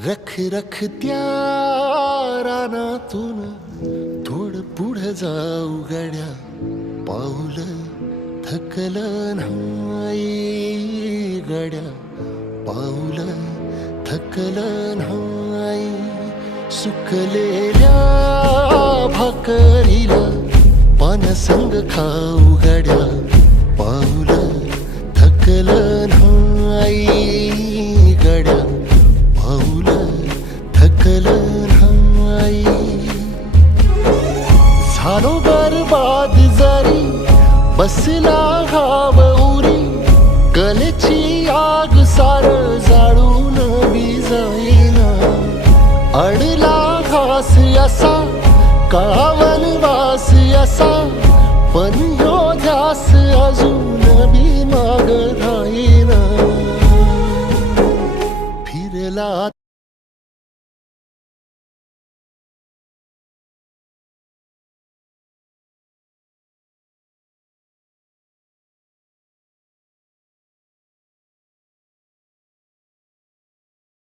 रख रख त्या रानातून थोडं पुढं जाऊ गड्या, पाऊल थकलं नाही गड्या, पाऊल थकलं नाही. सुकलेल्या भाकरीला पानसंग खाऊ गड्या, पाऊल थकलं नाही गड्या, पाऊल थकलं नाही. झालो बरबाद जरी बसला घाव उरी, कलेची आग सार जाळून विजाईना. अडला घास असा काळा वनवास असा, पण ह्यो ध्यास अजून बी माग राहीना.